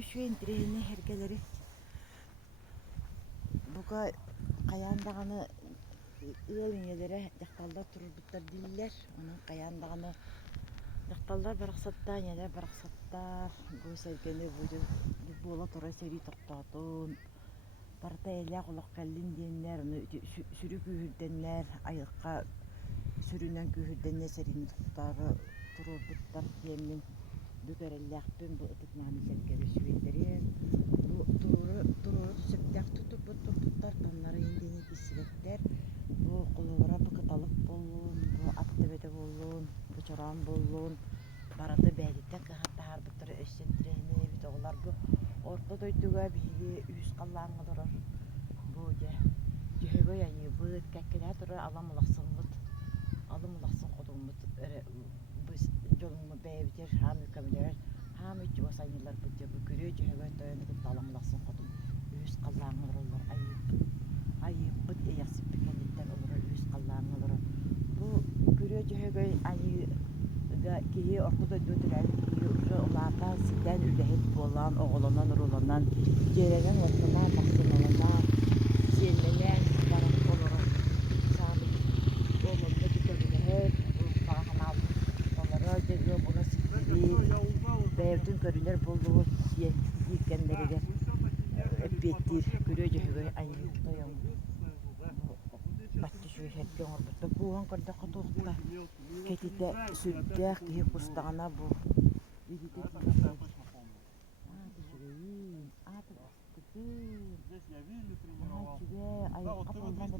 үшүен тирейини хергелери буга каяндаганы ыалыңелере жакталда турбуттар диллер. Онун каяндаганы жакталдар бараксаттар, нелер бараксаттар. Бу сергени була тура сери токтотун. Барта эле кулак келлин диеннер, сүрү күүрденнер, айыкка сүрүнөн күүрденне серини токтары турбуттар диемин. Дүгәрелләхпен бу ытыкманы сергели сүендерин. Бу туру сөптәк турбуттар тоннары индени кисибеттер. Бу кулура быкыталык болуун, бу аттебете болуун, бу чоран болуун. Бараты бәйлиттен кыхаттахар буттары өссен тирейне бит оғлар бу орто дойдуга биһиги үс каллааңы дорор. Бу жөһөгөй ани быт кәккелә турар алам улаксынбыт. Алым улаксын кодумбут быз жолуңу бәйбитер хам көмөлөр. Хам үч басанылар бу көрө жөһөгөй тойны бут алам улаксын кодум. Үс каллааңы дороллар айып быт ясып бекендиттер олор үс каллааңы дорор. Бу көрө жөһөгөй ани кии орто дойдутурар кии уже улаата сиден үлехет болан оголонан уруланан жеренен ортоман максымаланан сиенменен барак олору саби олорда дүкөлүнер баганал олоро жеге буна сикири бэйбдин көрүнер болуу ийкендеригер өппеттир көрө жөһөгөй айып тоёң батты шүйшерген орбутта буган көрдөккө туукта кетите сүрдэх кии кустагана бу видите айыкка болман